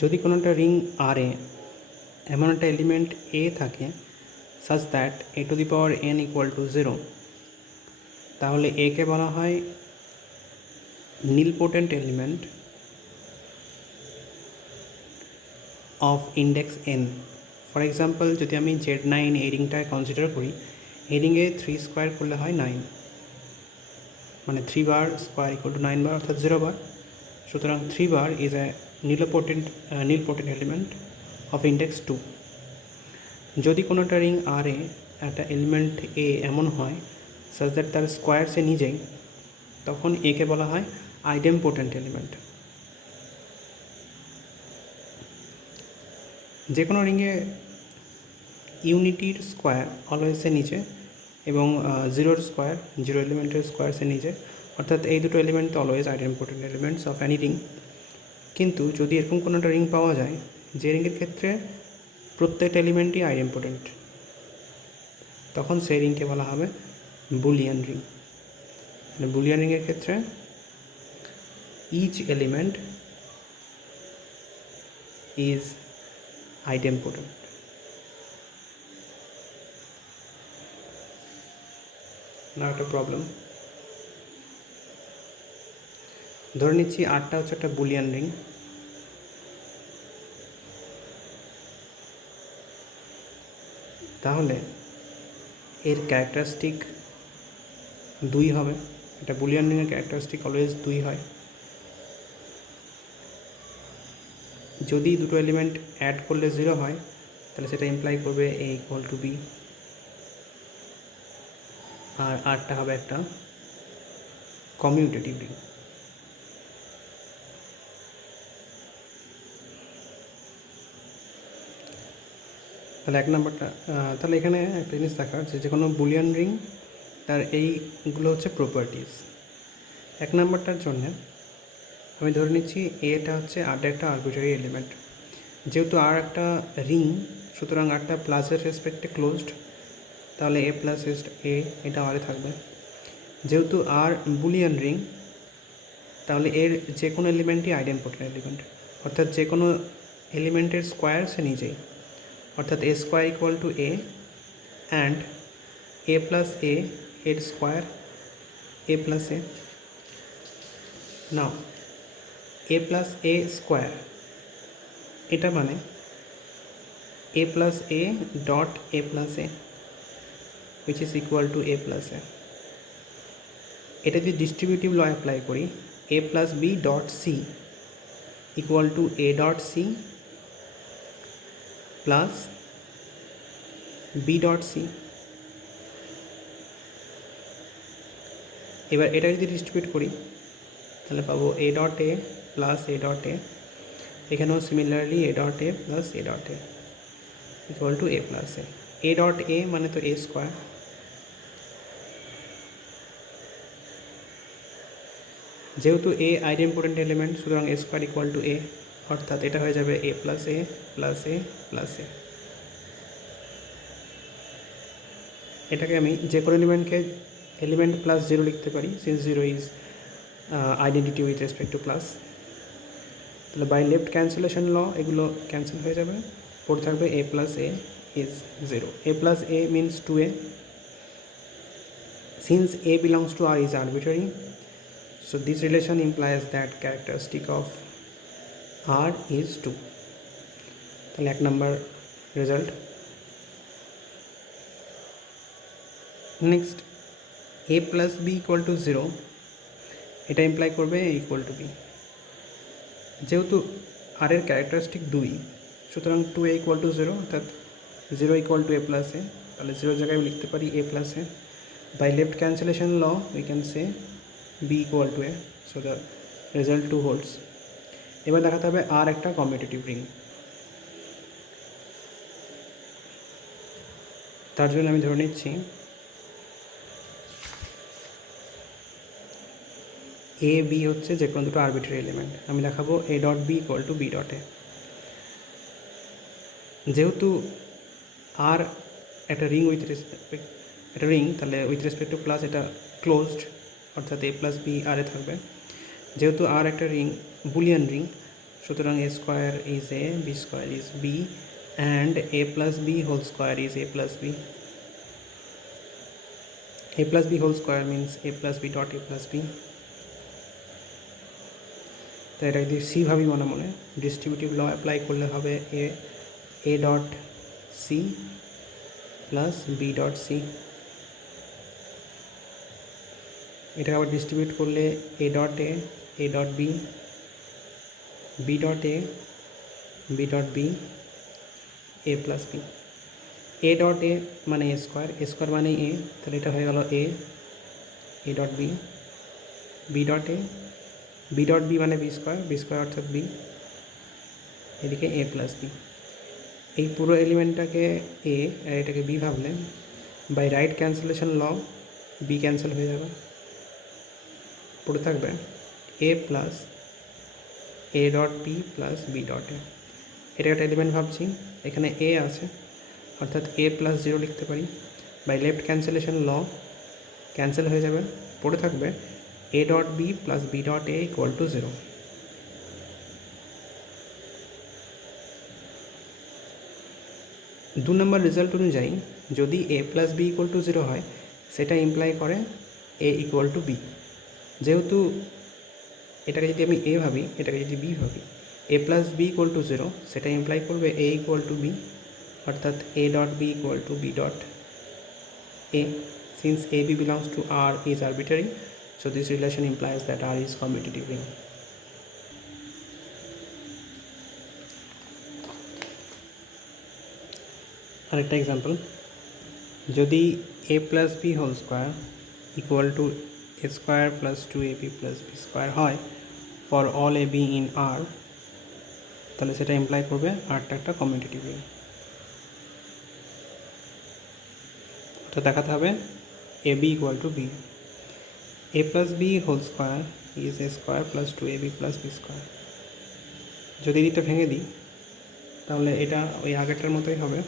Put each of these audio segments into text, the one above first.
যদি কোনো একটা রিং আর এ এমন একটা এলিমেন্ট এ থাকে such that a to the power n equal to 0, তাহলে একে বলা হয় nilpotent element of index n। For example, যদি আমি Z9 এই রিংটায় কনসিডার করি, এই রিংয়ে 3 স্কোয়ার করলে হয় 9, মানে 3 bar square equal to 9 bar, অর্থাৎ 0 বার। সুতরাং 3 bar is a nilpotent element of index 2। যদি কোনো একটা রিং আর এ একটা এলিমেন্ট এ এমন হয় সাচ দ্যাট তার স্কোয়ার সে নিজেই, তখন একে বলা হয় আইডেমপোটেন্ট এলিমেন্ট। যে কোনো রিংয়ে ইউনিটির স্কোয়ার অলওয়েজ সে নিচে এবং জিরোর স্কোয়ার, জিরো এলিমেন্টের স্কোয়ার সে নিচে, অর্থাৎ এই দুটো element always idempotent elements of any ring. কিন্তু যদি এরকম কোনো একটা রিং পাওয়া যায় যে রিংয়ের ক্ষেত্রে প্রত্যেকটা এলিমেন্টই আইডেমপোটেন্ট, তখন সেই রিংকে বলা হবে বুলিয়ান রিং। মানে বুলিয়ান রিংয়ের ক্ষেত্রে ইচ এলিমেন্ট ইজ আইডেমপোটেন্ট। না একটা প্রবলেম, ধরে নিচ্ছি আটটা হচ্ছে একটা বুলিয়ান রিং। তাহলে এর ক্যারেক্টারিস্টিক 2 হবে। এটা বুলিয়ান রিংয়ের ক্যারেক্টারিস্টিক অলওয়েজ 2 হয়। যদি দুটো এলিমেন্ট অ্যাড করলে 0 হয়, তাহলে সেটা ইমপ্লাই করবে a ইকুয়াল টু b, আর আরটা হবে একটা কমিউটেটিভ রিং। তাহলে এক নম্বরটা, তাহলে এখানে একটা জিনিস দেখার যে কোনো বুলিয়ান রিং তার এইগুলো হচ্ছে প্রপার্টিস। এক নম্বরটার জন্য আমি ধরে নিচ্ছি এটা হচ্ছে আর একটা আরবিট্রারি এলিমেন্ট। যেহেতু আর একটা রিং, সুতরাং আরটা প্লাসের রেসপেক্টে ক্লোজড, তাহলে a প্লাস এ এটা আরে থাকবে। যেহেতু আর বুলিয়ান রিং, তাহলে এর যে কোনো এলিমেন্টই আইডেমপোটেন্ট এলিমেন্ট, অর্থাৎ যে কোনো এলিমেন্টের স্কোয়ার সে নিজেই, অর্থাৎ a square equal to a and a plus a এর square a plus a. Now a plus a square, এটা মানে a plus a dot a plus a which is equal to a plus a. এটা যদি distributive law apply করি, a plus b dot c equal to a dot c plus b dot c. এবার এটা যদি distribute করি তাহলে পাবো a dot a plus a dot a, এখানেও similarly a dot a plus a dot a equal to a plus a. a dot a মানে তো a square, যেহেতু a আইডেমপোটেন্ট এলিমেন্ট, সুতরাং a square equal to a, অর্থাৎ এটা হয়ে যাবে a plus a plus a plus a. এটাকে আমি যে কোনো এলিমেন্ট প্লাস 0 লিখতে পারি, since 0 is identity with respect to plus. তাহলে বাই লেফট ক্যান্সেলেশন ল এগুলো ক্যান্সেল হয়ে যাবে, পড়ে থাকবে a plus A is 0। a plus a means 2a. Since a belongs to R is arbitrary, so this relation implies that characteristic of R is 2. তাহলে এক নম্বর result. Next, a plus b equal to 0, এটা imply করবে a equal to b। যেহেতু আর এর characteristic 2, সুতরাং 2a equal to 0, অর্থাৎ 0 equal to a plus a, তাহলে 0 জায়গায় আমি লিখতে পারি a plus a। By left cancellation law we can say b equal to a, so the result 2 holds. এবার দেখাতে হবে আর একটা কমিউটেটিভ রিং। তার জন্য আমি ধরে নিচ্ছি এ বি হচ্ছে যে কোনো দুটো আরবিট্রারি এলিমেন্ট। আমি দেখাবো a dot B equal to B dot a. যেহেতু আর একটা রিং তাহলে উইথ রেসপেক্ট টু প্লাস এটা ক্লোজড, অর্থাৎ a প্লাস বি আর এ থাকবে। যেহেতু আর একটা রিং বুলিয়ান রিং, সুতরাং a square is a, b square is b, and a plus b whole square is a plus b. A plus b whole square means a plus b dot a plus b. তো এটা যদি C ভাবি মনে মনে, distributive law apply করলে হবে a dot c plus b dot c. এটাকে আবার ডিস্ট্রিবিউট করলে a dot b, b dot a, b dot b, a plus b. A dot a মানে এ স্কোয়ার মানে এ, তাহলে এটা হয়ে গেল a dot b, b dot a, b dot b মানে বি স্কোয়ার অর্থাৎ বি, এদিকে এ প্লাস বি। এই পুরো এলিমেন্টটাকে এ আর এটাকে বি ভাবলে by right cancellation law b cancel হয়ে যাবে, পড়ে থাকবে a plus a dot b plus b dot a. এটা একটা এলিমেন্ট ভাবছি, এখানে এ আছে অর্থাৎ এ প্লাস 0 লিখতে পারি, by left cancellation law cancel হয়ে যাবে, পড়ে থাকবে a dot b plus b dot a equal to 0। দু নম্বর রেজাল্ট অনুযায়ী যদি a plus B equal to 0 হয়, সেটা ইমপ্লাই করে এ ইকুয়াল টু বি। যেহেতু এটাকে যদি আমি এ ভাবি, এটাকে যদি বি ভাবি, A plus B equal to 0, সেটা ইমপ্লাই করবে এ ইকুয়াল টু বি, অর্থাৎ A dot B equal to B dot A. Since A B belongs to R is arbitrary, so this relation implies that R is commutative ring. আরেকটা example, যদি a plus b whole square equal to a square plus 2ab plus b square হয় for all a b in R, তাহলে সেটা imply করবে আরটা একটা commutative ring. ওটা দেখাতে হবে a b equal to b. a plus b whole square is a square plus 2ab plus b square। যদি এটা ভেঙে দিই তাহলে এটা ওই আগেরটার মতোই হবে,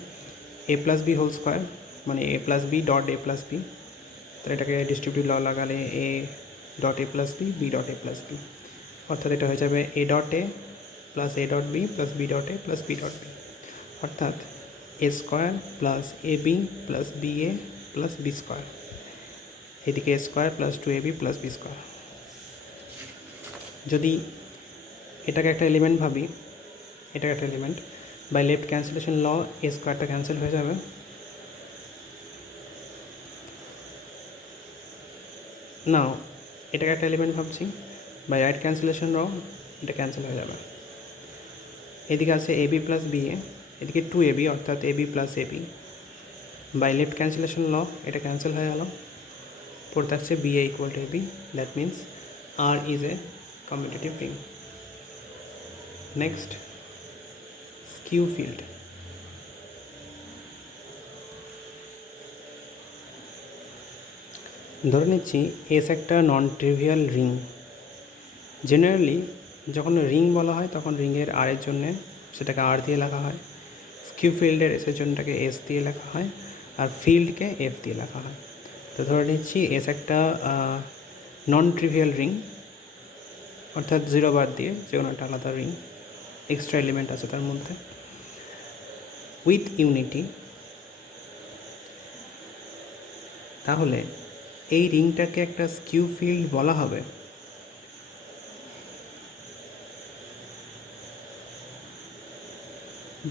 a plus b whole square মানে a plus b dot a plus b, তাহলে এটাকে ডিস্ট্রিবিউটিভ ল লাগালে a dot a plus b, b dot a plus b, অর্থাৎ এটা হয়ে যাবে a dot a plus a dot b plus b dot a plus b dot b, অর্থাৎ a square plus a b plus b a plus b square, এদিকে a square plus 2ab plus b square. যদি এটাকে একটা element ভাবি, এটাকে একটা element, by left cancellation law a স্কোয়ারটা cancel হয়ে যাবে, নাও এটাকে একটা এলিমেন্ট ভাবছি, বাই রাইট ক্যান্সেলেশন ল এটা ক্যান্সেল হয়ে যাবে। এদিকে আছে a b plus b a, এদিকে 2ab অর্থাৎ a b plus a b, by left cancellation law এটা ক্যান্সেল হয়ে গেল, পড়ে থাকছে b a equal to a b. That means R is a commutative ring. Next, skew field. ধরে নিচ্ছি S একটা নন ট্রিভিয়াল রিং। জেনারেলি যখন ring বলা হয় তখন রিংয়ের আরের জন্যে সেটাকে আর দিয়ে লেখা হয়, স্কিউ ফিল্ডের এসের জন্যটাকে এস দিয়ে লেখা হয়, আর ফিল্ডকে এফ দিয়ে লেখা হয়। তো ধরে নিচ্ছি এস একটা নন ট্রিভিয়াল রিং, অর্থাৎ 0 বাদ দিয়ে যে কোনো একটা আলাদা রিং, এক্সট্রা এলিমেন্ট আছে তার মধ্যে, উইথ ইউনিটি। তাহলে এই রিংটাকে একটা স্কিউ ফিল্ড বলা হবে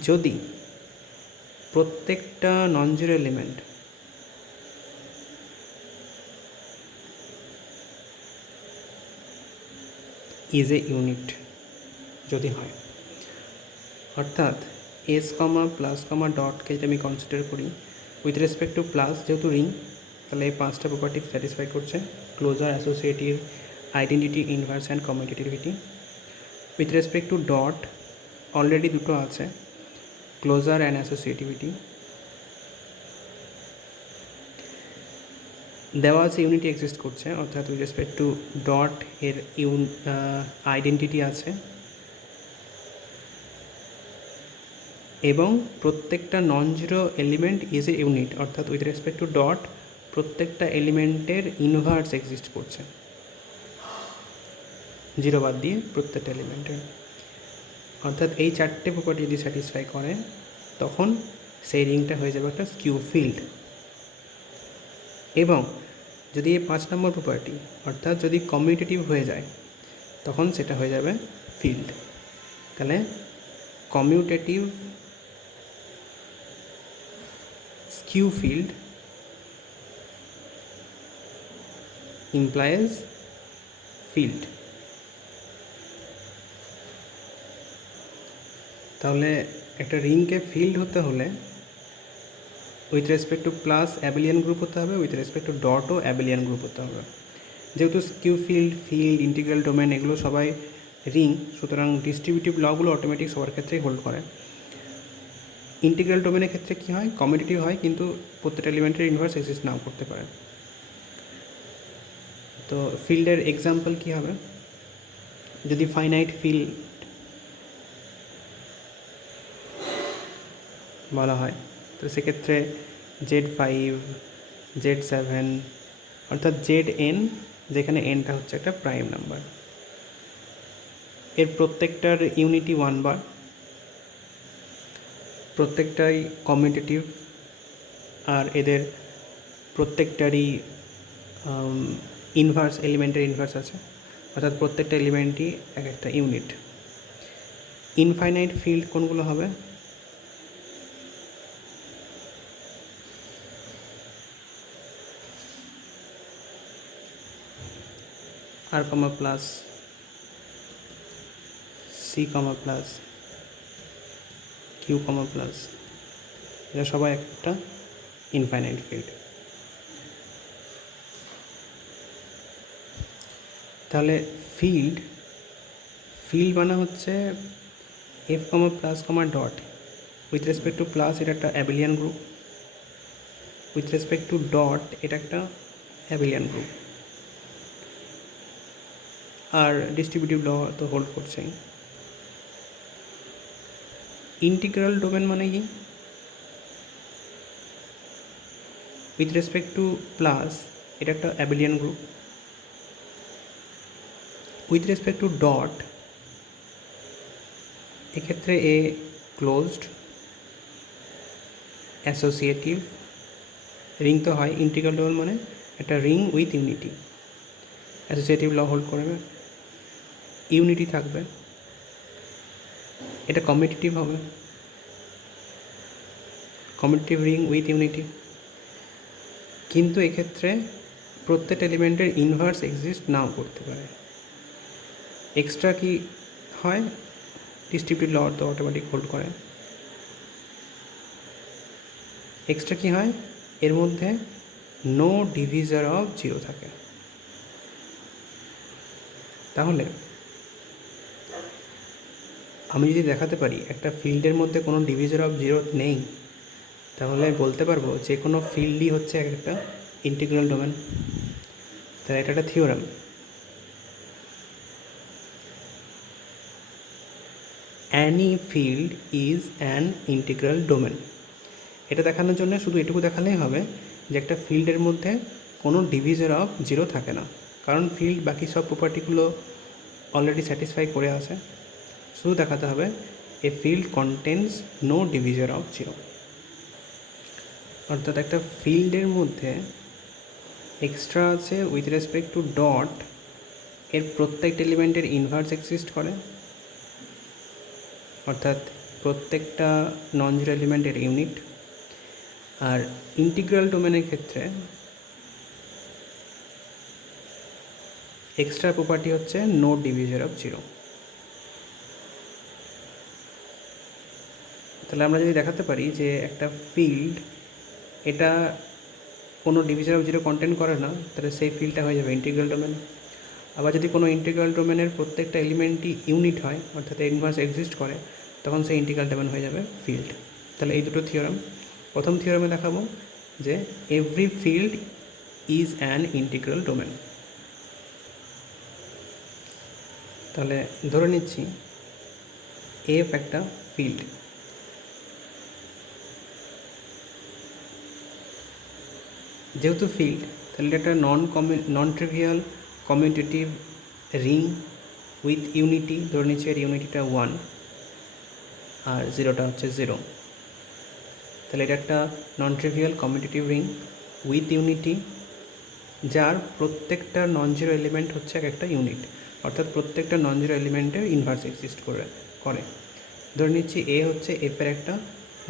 যদি প্রত্যেকটা non zero element is a unit যদি হয়, অর্থাৎ এস কমা প্লাস কমা ডটকে যদি আমি কনসিডার করি উইথ রেসপেক্ট টু প্লাস, যেহেতু রিং তাহলে এই 5টা প্রপার্টি স্যাটিসফাই করছে, closure, associative, identity, inverse and commutativity. With respect to dot already দুটো আছে, ক্লোজার অ্যান্ড অ্যাসোসিয়েটিভিটি। দেওয়া আছে ইউনিটি এক্সিস্ট করছে, অর্থাৎ উইথ রেসপেক্ট টু ডট এর আইডেন্টিটি আছে, এবং প্রত্যেকটা non zero element is a unit, অর্থাৎ উইথ রেসপেক্ট টু ডট প্রত্যেকটা এলিমেন্টের ইনভার্স এক্সিস্ট করছে, 0 বাদ দিয়ে প্রত্যেকটা এলিমেন্টের। অর্থাৎ এই চারটে প্রপার্টি যদি স্যাটিসফাই করে তখন সেই রিংটা হয়ে যাবে একটা স্কিউ ফিল্ড। এবং যদি এই 5 নম্বর প্রপার্টি অর্থাৎ যদি কমিউটেটিভ হয়ে যায় তখন সেটা হয়ে যাবে ফিল্ড। তাহলে commutative skew field implies field। তাহলে একটা রিংকে ফিল্ড হতে হলে with respect to plus abelian group হতে হবে, উইথ রেসপেক্ট টু ডটও অ্যাবিলিয়ান গ্রুপ হতে হবে। যেহেতু স্কিউ ফিল্ড ইন্টিগ্রাল ডোমেন এগুলো সবাই রিং, সুতরাং ডিস্ট্রিবিউটিভ লগুলো অটোমেটিক সবার ক্ষেত্রেই হোল্ড করে। ইন্টিগ্রাল ডোমেনের ক্ষেত্রে কী হয়, কমিউটেটিভ হয় কিন্তু প্রত্যেকটা এলিমেন্টের ইনভার্স এক্সিস্ট নাও করতে পারে। তো ফিল্ডের এক্সাম্পল কী হবে, যদি ফাইনাইট ফিল্ড বলা হয় তো সেক্ষেত্রে Z5 Z7 অর্থাৎ Zn, যেখানে nটা হচ্ছে একটা প্রাইম নাম্বার, এর প্রত্যেকটার ইউনিটি 1 বার, প্রত্যেকটাই কমিউটেটিভ, আর এদের প্রত্যেকটারই ইনভার্স এলিমেন্টের ইনভার্স আছে, অর্থাৎ প্রত্যেকটা এলিমেন্টই এক একটা ইউনিট। ইনফাইনাইট ফিল্ড কোনগুলো হবে, R কমা প্লাস C কমা প্লাস Q কমা প্লাস, এরা সবাই একটা ইনফাইনাইট ফিল্ড। তাহলে ফিল্ড মানে হচ্ছে F comma plus comma dot, with respect to plus এটা একটা abelian group, with respect to dot এটা একটা অ্যাবিলিয়ান গ্রুপ, আর ডিস্ট্রিবিউটিভ ল তো হোল্ড করছেই। ইন্টিগ্রাল ডোমেন মানে কি, উইথ রেসপেক্ট টু প্লাস এটা একটা abelian group, with respect to dot এক্ষেত্রে এ ক্লোজড অ্যাসোসিয়েটিভ রিং তো হয়। ইন্টিগ্রাল ডোমেন মানে একটা ring with unity, associative law hold করবে, ইউনিটি থাকবে, এটা কমিউটেটিভ হবে, কমিউটেটিভ রিং উইথ ইউনিটি। কিন্তু এক্ষেত্রে প্রত্যেকটা এলিমেন্টের ইনভার্স এক্সিস্ট নাও করতে পারে। এক্সট্রা কি হয়, ডিস্ট্রিবিউটিভ ল তো অটোমেটিক হোল্ড করে। এক্সট্রা কি হয়, এর মধ্যে নো ডিভিজার অফ জিরো থাকে। তাহলে আমি যদি দেখাতে পারি একটা ফিল্ডের মধ্যে কোনো ডিভিজার অফ জিরো নেই, তাহলে বলতে পারবো যে কোনো ফিল্ডই হচ্ছে একটা ইন্টিগ্রাল ডোমেন। তাহলে এটা একটা theorem. Any field is an integral domain. এটা দেখানোর জন্য শুধু এটুকু দেখালেই হবে যে একটা ফিল্ডের মধ্যে কোনো ডিভিজার অফ জিরো থাকে না, কারণ ফিল্ড বাকি সব প্রপার্টিগুলো অলরেডি স্যাটিসফাই করে আসে। শুধু দেখাতে হবে a field contains no divisor of zero. অর্থাৎ একটা ফিল্ডের মধ্যে এক্সট্রা আছে উইথ রেসপেক্ট টু ডট, এর প্রত্যেকটা এলিমেন্টের ইনভার্স এক্সিস্ট করে, অর্থাৎ প্রত্যেকটা নন জিরো এলিমেন্টের ইউনিট। আর ইন্টিগ্রাল ডোমেনের ক্ষেত্রে এক্সট্রা প্রপার্টি হচ্ছে নো ডিভিজার অফ জিরো। তাহলে আমরা যদি দেখাতে পারি যে একটা ফিল্ড এটা কোনো ডিভিজার অফ জিরো কন্টেন্ট করে না, তাহলে সেই ফিল্ডটা হয়ে যাবে ইন্টিগ্রাল ডোমেন। আবার যদি কোনো ইন্টিগ্রাল ডোমেনের প্রত্যেকটা এলিমেন্টই ইউনিট হয়, অর্থাৎ ইনভার্স এক্সিস্ট করে, তখন সেই ইন্টিগ্রাল ডোমেন হয়ে যাবে ফিল্ড। তাহলে এই দুটো থিওরাম। প্রথম থিওরামে দেখাবো যে every field is an integral domain. তাহলে ধরে নিচ্ছি এফ একটা ফিল্ড, যেহেতু ফিল্ড তাহলে একটা non trivial commutative ring with unity, ধরে নিচ্ছি এর ইউনিটিটা 1, আর জিরোটা হচ্ছে জিরো। তাহলে এটা একটা non trivial commutative ring with unity, যার প্রত্যেকটা নন জিরো এলিমেন্ট হচ্ছে একটা ইউনিট, অর্থাৎ প্রত্যেকটা নন জিরো এলিমেন্টের ইনভার্স এক্সিস্ট করে। ধরে নিচ্ছি এ হচ্ছে এফের একটা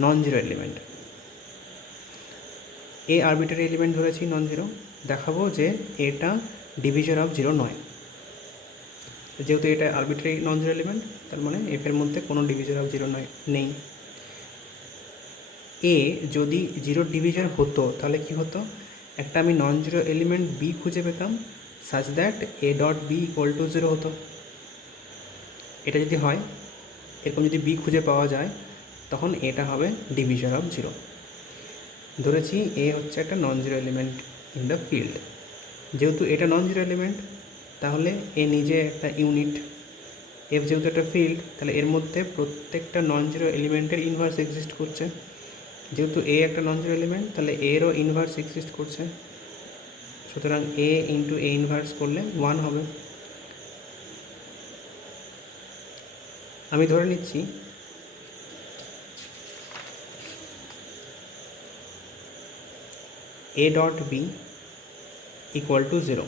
নন জিরো এলিমেন্ট, এ আরবিটারি এলিমেন্ট ধরেছি নন জিরো, দেখাবো যে এটা ডিভিজর অফ জিরো নয়। যেহেতু এটা আরবিটারি নন জিরো এলিমেন্ট, তার মানে এফের মধ্যে কোনো ডিভিজর অফ জিরো নয় নেই। এ যদি জিরো ডিভিজর হতো তাহলে কি হতো, একটা আমি নন জিরো এলিমেন্ট বি খুঁজে পেতাম such that A dot B equal to zero হতো। এটা যদি হয়, এরকম যদি বি খুঁজে পাওয়া যায়, তখন এটা হবে ডিভিজর অফ জিরো। ধরেছি এ হচ্ছে একটা non zero element in the field. যেহেতু এটা নন জিরো এলিমেন্ট, তাহলে এ নিজে একটা ইউনিট। এফ যেহেতু একটা ফিল্ড, তাহলে এর মধ্যে প্রত্যেকটা নন জিরো এলিমেন্টের ইনভার্স এক্সিস্ট করছে। যেহেতু এ একটা নন জিরো এলিমেন্ট, তাহলে এরও ইনভার্স এক্সিস্ট করছে। সুতরাং এ ইন্টু এ ইনভার্স করলে 1 হবে। আমি ধরে নিচ্ছি A dot B equal to zero.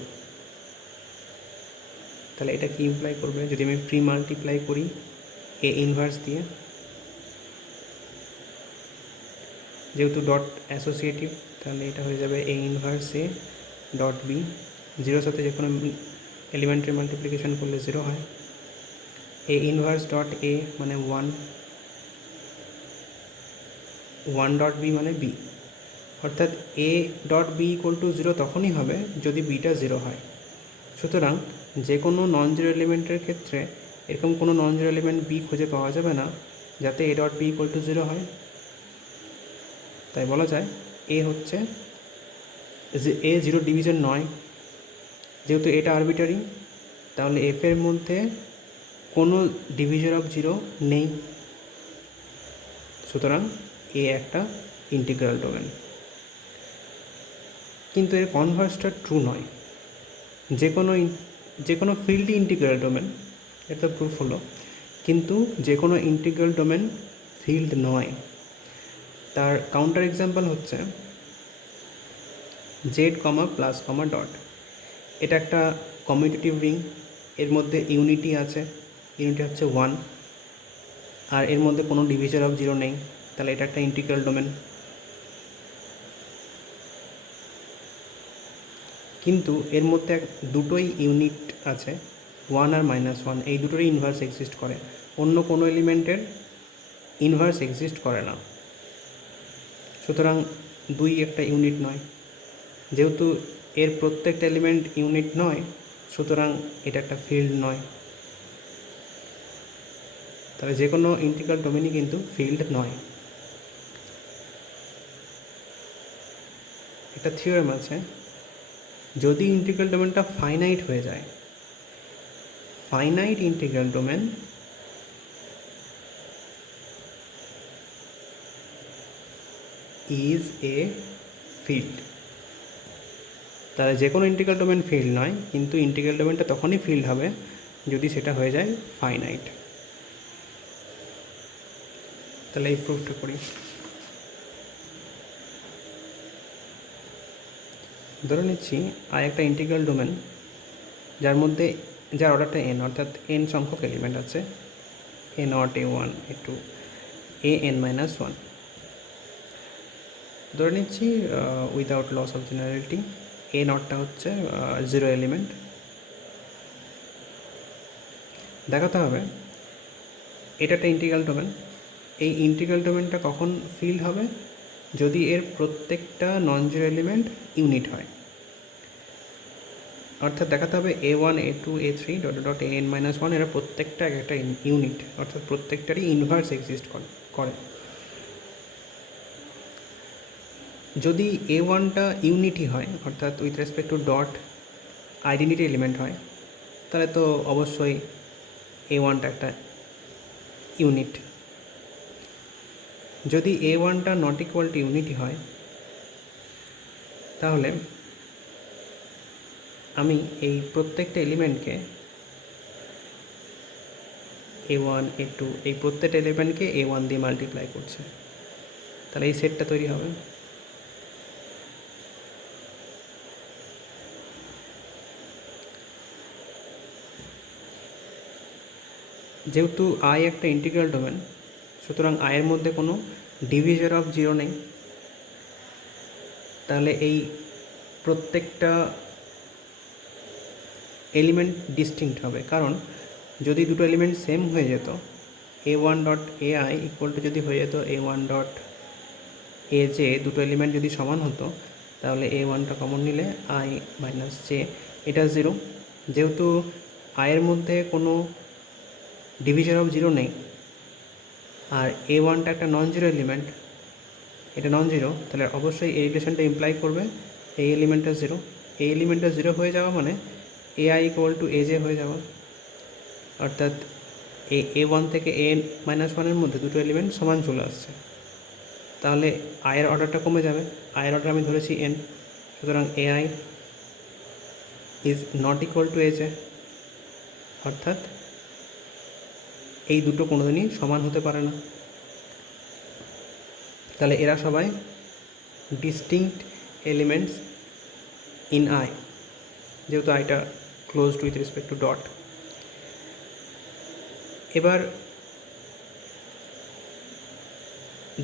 তাহলে এটা কি ইমপ্লাই করবে, যদি আমি প্রি মাল্টিপ্লাই করি এ ইনভার্স দিয়ে, যেহেতু ডট অ্যাসোসিয়েটিভ, তাহলে এটা হয়ে যাবে A inverse A dot B. জিরোর সাথে যে কোনো এলিমেন্টের মাল্টিপ্লিকেশন করলে জিরো হয়। এ ইনভার্স ডট এ মানে 1, 1 ডট বি মানে বি। অর্থাৎ A dot B equal to zero তখনই হবে যদি বিটা জিরো হয়। সুতরাং যে কোনো নন জিরো এলিমেন্টের ক্ষেত্রে এরকম কোনো নন জিরো এলিমেন্ট বি খুঁজে পাওয়া যাবে না যাতে A dot B equal to zero হয়। তাই বলা যায় এ হচ্ছে যে এ জিরো ডিভিশন নয়। যেহেতু এটা আরবিটারি, তাহলে এফের মধ্যে কোনো ডিভিশন অফ জিরো নেই। সুতরাং এ একটা ইন্টিগ্রাল ডোমেন। কিন্তু এর কনভার্সটা ট্রু নয়। যে কোনো ফিল্ডই ইন্টিগ্রাল ডোমেন, এটা প্রুফ হলো, কিন্তু যে কোনো ইন্টিগ্রাল ডোমেন ফিল্ড নয়। তার কাউন্টার এক্সাম্পল হচ্ছে জেড কমা প্লাস কমা ডট। এটা একটা কমিউটেটিভ রিং, এর মধ্যে ইউনিটি আছে, ইউনিটি হচ্ছে 1, আর এর মধ্যে কোনো ডিভিজন অফ জিরো নেই, তাহলে এটা একটা ইন্টিগ্রাল ডোমেন। কিন্তু এর মধ্যে দুটোই ইউনিট আছে, 1 আর -1, এই দুটোরই ইনভার্স এক্সিস্ট করে। অন্য কোনো এলিমেন্টের ইনভার্স এক্সিস্ট করে না। সুতরাং 2 একটা ইউনিট নয়। যেহেতু এর প্রত্যেকটা এলিমেন্ট ইউনিট নয়, সুতরাং এটা একটা ফিল্ড নয়। তাহলে যে কোনো ইন্টিগ্রাল ডোমেনই কিন্তু ফিল্ড নয়। একটা থিওরেম আছে, যদি ইন্টিগ্রাল ডোমেনটা ফাইনাইট হয়ে যায়, finite integral domain is a field. তাহলে যে কোনো ইন্টিগ্রাল ডোমেন ফিল্ড নয়, কিন্তু ইন্টিগ্রাল ডোমেনটা তখনই ফিল্ড হবে যদি সেটা হয়ে যায় ফাইনাইট। তাহলে এই প্রুফটা করি। ধরে নিচ্ছি আর একটা ইন্টিগ্রাল ডোমেন যার মধ্যে যার অর্ডারটা n, অর্থাৎ n সংখ্যক এলিমেন্ট আছে, a not, a1, a2, an-1। ধরে নিচ্ছি উইদাউট লস অফ জেনারেলিটি এ নটটা হচ্ছে জিরো এলিমেন্ট। দেখাতে হবে এটা একটা ইন্টিগ্রাল ডোমেন। এই ইন্টিগ্রাল ডোমেনটা কখন ফিল্ড হবে, যদি এর প্রত্যেকটা নন জিরো এলিমেন্ট ইউনিট হয়। অর্থাৎ দেখাতে হবে a1, a2, a3 dot dot an-1 এরা প্রত্যেকটা একটা ইউনিট, অর্থাৎ প্রত্যেকটারই ইনভার্স এক্সিস্ট করে। যদি a1টা ইউনিটি হয়, অর্থাৎ with respect to dot identity element হয়, তাহলে তো অবশ্যই a1টা একটা ইউনিট। যদি a1টা নট ইকুয়াল টু ইউনিটি হয়, তাহলে আমি এই প্রত্যেকটা এলিমেন্টকে A1 A2 এই প্রত্যেকটা এলিমেন্টকে A1 দিয়ে মাল্টিপ্লাই করছে, তাহলে এই সেটটা তৈরি হবে। যেহেতু আই একটা ইন্টিগ্রাল ডোমেন, সুতরাং আয়ের মধ্যে কোনো ডিভিজর অফ জিরো নেই, তাহলে এই প্রত্যেকটা এলিমেন্ট ডিস্টিংক্ট হবে। কারণ যদি দুটো এলিমেন্ট সেম হয়ে যেত, A1 dot AI equal to যদি হয়ে যেত A1 ডট AJ, দুটো এলিমেন্ট যদি সমান হতো, তাহলে A1টা কমন নিলে I মাইনাস জে এটা জিরো। যেহেতু আয়ের মধ্যে কোনো ডিভিজন অফ জিরো নেই আর A1টা একটা নন জিরো এলিমেন্ট, এটা নন জিরো, তাহলে অবশ্যই এই রিলেশনটা ইমপ্লাই করবে এই এলিমেন্টটা জিরো। এই এলিমেন্টটা জিরো হয়ে যাওয়া মানে AI ইকুয়াল টু AJ হয়ে যাওয়া, অর্থাৎ A1 থেকে A-1 মধ্যে দুটো এলিমেন্ট সমান চলে আসছে। তাহলে আয়ের অর্ডারটা কমে যাবে, আয়ের অর্ডার আমি ধরেছি n, সুতরাং AI is not equal to AJ, অর্থাৎ এই দুটো কোনোদিনই সমান হতে পারে না। তাহলে এরা সবাই ডিস্টিংক্ট এলিমেন্টস ইন আই, যেহেতু আইটা closed with respect to dot. এবার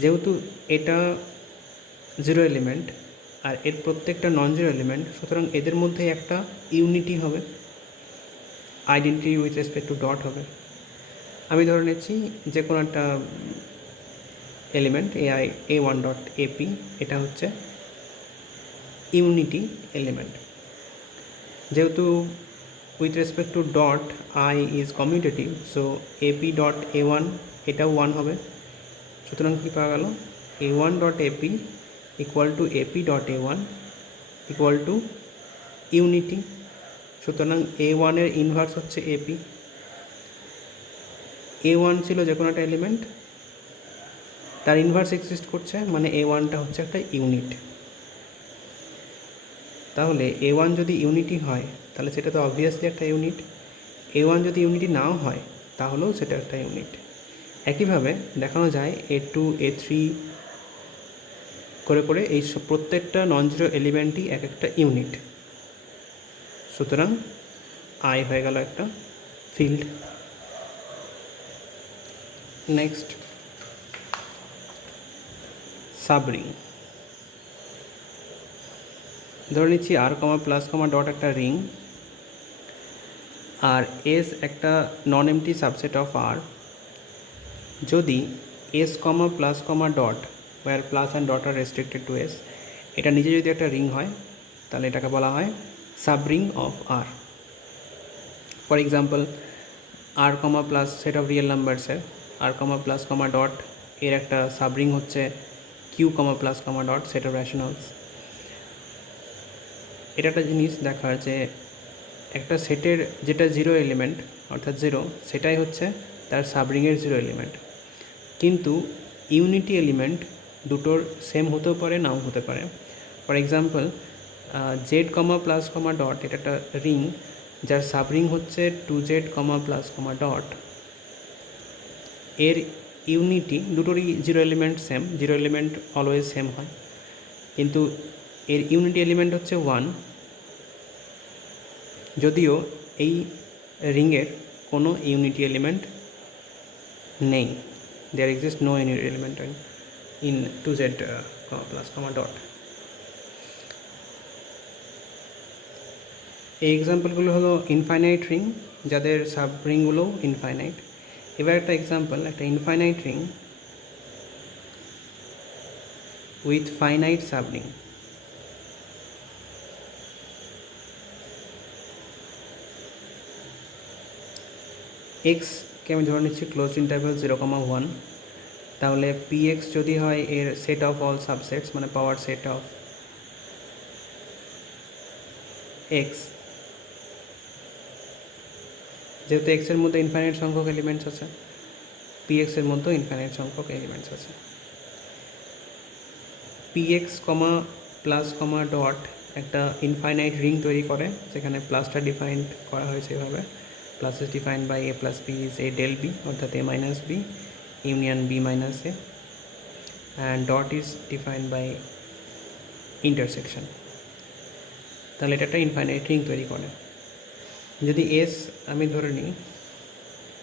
যেহেতু এটা জিরো এলিমেন্ট আর এর প্রত্যেকটা নন জিরো এলিমেন্ট, সুতরাং এদের মধ্যে একটা ইউনিটি হবে, identity with respect to dot হবে। আমি ধরে নিচ্ছি যে কোনো একটা এলিমেন্ট A1 ডট AP, এটা হচ্ছে ইউনিটি এলিমেন্ট। যেহেতু with respect to dot I is commutative, so AP dot A1 এটাও 1 হবে। সুতরাং কী পাওয়া গেল, A1 dot AP equal to AP dot A1 equal to unity. সুতরাং A1 এর ইনভার্স হচ্ছে AP। A1 ছিল যে কোনো একটা এলিমেন্ট, তার ইনভার্স এক্সিস্ট করছে, মানে A1টা হচ্ছে একটা ইউনিট। তাহলে A1 যদি ইউনিটি হয় তাহলে সেটা তো অবভিয়াসলি একটা ইউনিট। A1 যদি ইউনিটি নাও হয় তাহলেও সেটা একটা ইউনিট। একইভাবে দেখানো যায় A2 A3 করে করে এই প্রত্যেকটা নন জিরো এলিমেন্টই এক একটা ইউনিট। সুতরাং আই হয়ে গেল একটা ফিল্ড। নেক্সট, সাবরিং। ধরে নিচ্ছি আর কমা প্লাস কমা ডট একটা রিং, আর এস একটা নন এমটি সাবসেট অফ আর। যদি S comma plus comma dot, were plus and dot R restricted two S, এটা নিজে যদি একটা রিং হয় তাহলে এটাকে বলা হয় subring of R. For example, R comma plus set of real নাম্বারসের R comma plus comma dot এর একটা সাবরিং হচ্ছে Q comma plus comma dot set of rationals. এটা একটা জিনিস দেখার যে একটা সেটের যেটা জিরো এলিমেন্ট অর্থাৎ জিরো, সেটাই হচ্ছে তার সাবরিংয়ের জিরো এলিমেন্ট। কিন্তু ইউনিটি এলিমেন্ট দুটোর সেম হতেও পারে, নাও হতে পারে। For example, Z comma plus comma dot এটা একটা রিং যার সাবরিং হচ্ছে 2z কমা প্লাস কমা ডট। এর ইউনিটি দুটোরই zero element same, zero element always same হয়, কিন্তু এর ইউনিটি এলিমেন্ট হচ্ছে 1, যদিও এই রিংয়ের কোনো ইউনিটি এলিমেন্ট নেই। There exist no unity element in 2z plus comma dot. এই এক্সাম্পলগুলো হলো ইনফাইনাইট রিং যাদের সাবরিংগুলোও ইনফাইনাইট। এবার একটা এক্সাম্পল, একটা ইনফাইনাইট রিং উইথ ফাইনাইট সাবরিং। এক্সকে আমি ধরে নিচ্ছি ক্লোজ ইন্টারভ্যাল 0,1, তাহলে px যদি হয় এর সেট অফ অল সাবসেটস, মানে পাওয়ার সেট অফ এক্স। যেহেতু এক্সের মধ্যে ইনফাইনাইট সংখ্যক এলিমেন্টস আছে, px এর মধ্যেও ইনফাইনাইট সংখ্যক এলিমেন্টস আছে। px কমা প্লাস কমা ডট একটা ইনফাইনাইট রিং তৈরি করে, যেখানে প্লাসটা ডিফাইন্ড করা হয়েছে এভাবে, plus is defined by a plus b is a del b অর্থাৎ a minus b union b minus a, and dot is defined by intersection. তাহলে এটা একটা ইনফাইনাইট রিং তৈরি করে। যদি এস আমি ধরে নিই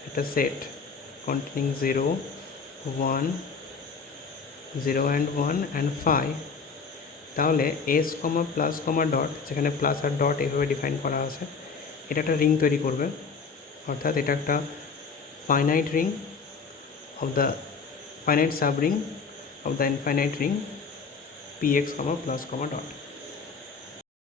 একটা সেট কন্টেনিং 0 1 0 and 1 and 5, তাহলে এস কমা প্লাস কমা ডট, যেখানে প্লাস আর ডট এভাবে ডিফাইন করা আছে, এটা একটা রিং তৈরি করবে। অর্থাৎ এটা একটা finite ring of the finite sub ring of the infinite ring px, plus, dot.